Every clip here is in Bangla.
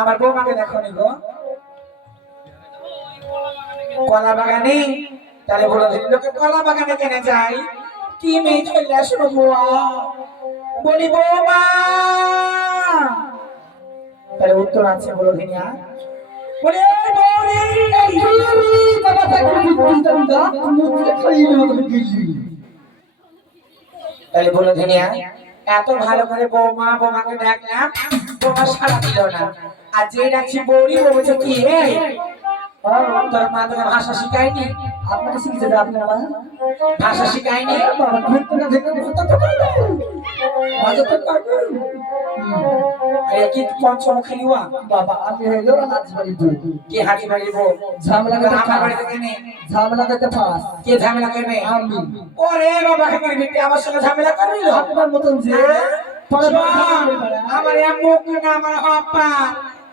আমার বৌমাকে দেখো নি গো কলা বাগানে, তাহলে বলো লোকে কলা বাগানে কেনে যায় কি মেয়ে চলে আসলো বুয়া, বলি বৌমা, তাহলে উত্তর আছে বলো দিনিয়া, বলে তাহলে বলো দিনিয়া এত ভালো করে বৌমা বৌমাকে ডাকলাম, বৌমা সাড়া দিল না, আর যে ডাকছি বৌরি ও বলছে কি রে তোর মা তোকে ভাষা শিখায়নি? আপনাকে শিখেছে আপনার মা ভাষা শিখায়নি? কি পঞ্চমুখী হওয়া বাবা আমি হইলো হাজিবাড়ি দুই কি হাজি বাড়িব ঝামেলা করতে আমার বাড়িতে কেনে ঝামেলা করতে পাস কে ঝামেলা করবে? আমি ওরে বাবা কে বিটি আমার সঙ্গে ঝামেলা করবি? আপনার মতন যে আমার মুখ না আমার আপা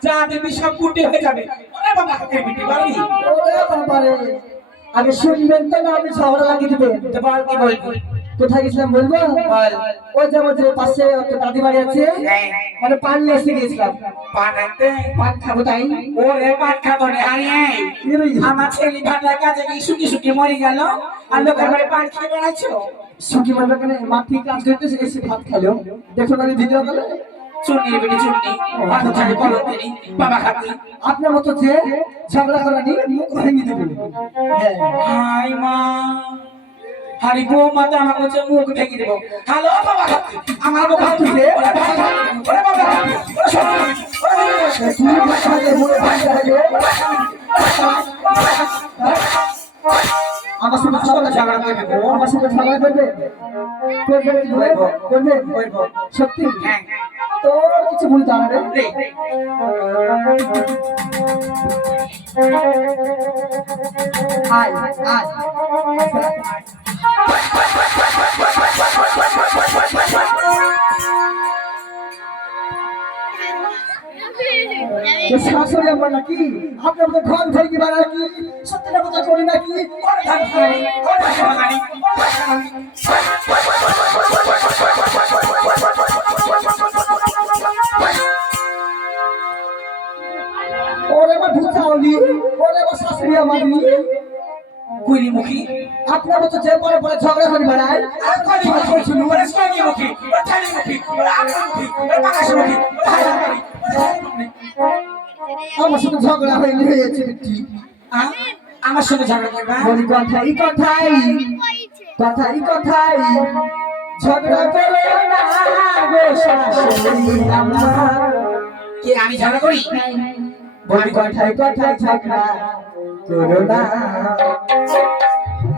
যা দিবি সব কুটি হয়ে যাবে। ওরে বাবা কে বিটি বলি ওরে বাবা রে আগে শুনবেন তো না আপনি ঝগড়া লাগিয়ে দিবেন তো বল কি বলবি? কোথায় গেছিলাম বলবো? বল। ওই যে আমাদের পাশে একটা দাদি বাড়ি আছে মানে পান নিয়ে এসে গেছিলাম, পান আনতে? পান খাবো তাই। ওরে পান খাবো রে হারিয়ে আমার ছেলে ভাটার কাজে গিয়ে শুকি শুকি মরে গেল আর লোকের বাড়ি পান খেয়ে বেড়াচ্ছো। সুখী মারবে কেন মাটি কাজ করতেছে এসে ভাত খালো দেখুন আমি ভিডিও কলে চুন্নি বেটি চুন্নি হাত ছাড়ি কলম দিনি বাবা খাতি আপনার মতো যে ঝগড়া করা নিয়ে মুখ ভেঙে দেবে। হ্যাঁ হাই মা হারি বউ মাতা আমাকে হচ্ছে মুখ ভেঙে দেবো। হ্যালো বাবা খাতি আমার মুখ হাত তুলে ওরে বাবা খাতি ওরে আমার সাথে ঝগড়া করবে, আমার সাথে ঝগড়া করবে করবে সত্যি তো কিছু ভুল দাঁড়াবে আয় আয় শাশুড়ি আমার নাকি আপনার তো ঘর থেকে বার নাকি সত্যিটা কথা করি নাকি ওরে আমার ভূতাওলি ওরে আমার শাশুড়ি আমার কুইলি মুখী আপনার মতো যে পরে পরে ঝগড়া করে বেড়ায় আর কলি মুখী ওরে সনি মুখী ওরে থালি মুখী ওরে আগুন মুখী ওরে বাগাস মুখী আমার সাথে ঝগড়া হয়ে গেছে বিটি আমার সঙ্গে ঝগড়া করবা? বলি কথাই কথাই কথাই কথাই ঝগড়া করে না গো শাশুড়ি আমার। কে আমি ঝগড়া করি? বলি কথাই কথাই ঝগড়া করো না,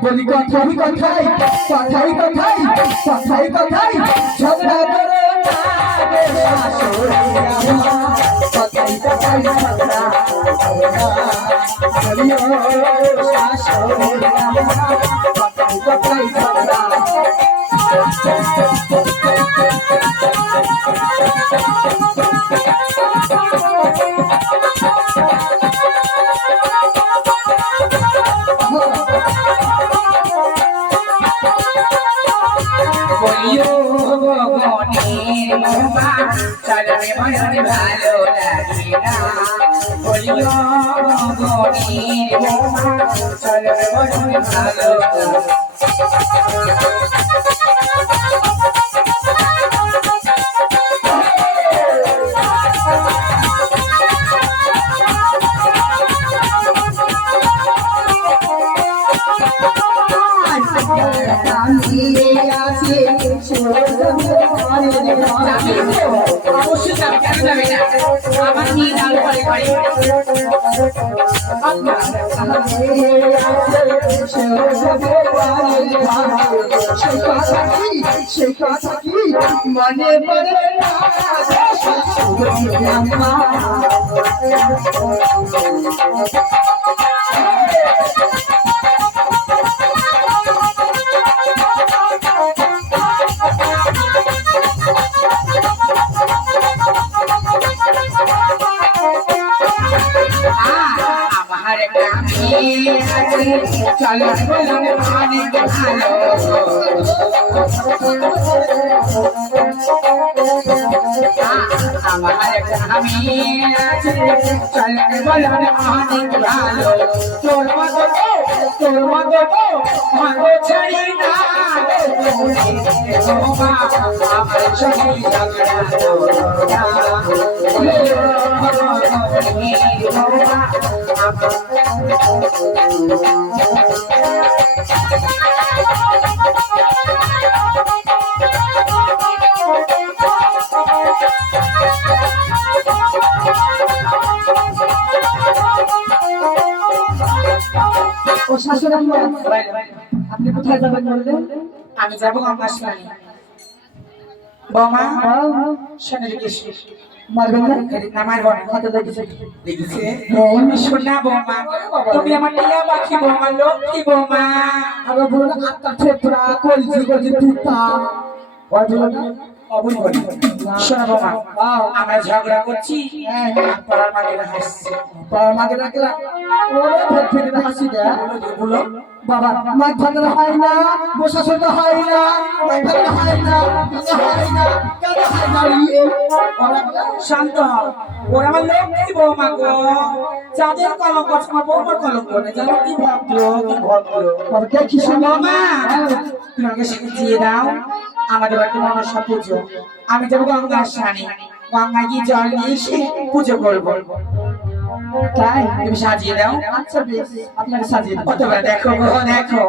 বলি কথাই কথাই কথাই কথাই কথাই কথাই ঝগড়া করে না গো শাশুড়ি আমার। কথাই কথাই ঝগড়া করো না বলি ও শাশুড়ি আমার। কথাই কথাই ঝগড়া বলিও গগনের মোমা চলনে মনে ভালো লাগে না, বলিও গগনের মোমা চলনে মনে ভালো অবশ্যই যাবে, কেন যাবে না? আমার নিয়ে ডাল করে করে মনে পড়ে আমার গ্রামে আছে চলো বলুন অনেক ভালো আমার একটা আমি আছে চলতে বলন অনেক ভালো তোর মতো ভালো ছাড়ি না আমার সঙ্গে ও শাশুড়ি আম্মা, আপনি কোথায় যাবেন বললেন? আমি যাবো আমার স্বামী বৌমা শোনে গেছি মারবেন না? আমার বোন হাতে লেগেছে। দেখেছে আমি শোনা বৌমা তুমি আমার টিয়া পাখি বৌমা লক্ষ্মী বৌমা আবার বলুন আত্মা ঠেপরা কলজি তুতা ওই বলুন না? অবুল বলি শোনা বৌমা আমরা ঝগড়া করছি পাড়ার মাকে হাসছি বাবা মাকে ডাকলা ওরে ভেট ফেটে হাসি দেয়। বলো বাবা মাছ ভাতের হয় না, বসা সইতে হয় না, মাছ ভাতের হয় না, ভাঙা হয় না, কেন হয় না রে? ওরা বলে, শান্ত হও ওরা আমার লক্ষ্মী বৌমা গো যাদের কলঙ্ক তোমার বৌমার কলঙ্ক নেই জানো কি ভদ্র কি ভদ্র বাবা দেখি শুনো বৌমা তুমি আমাকে শিখিয়ে দাও আমাদের বাড়িতে মনসা পুজো আমি যাবো গঙ্গার স্নানে গঙ্গায় গিয়ে জল নিয়ে এসে পুজো করবো তাই? তুমি সাজিয়ে দাও আচ্ছা বেশ, আপনাকে সাজিয়ে দেবো। কতবার দেখো গো দেখো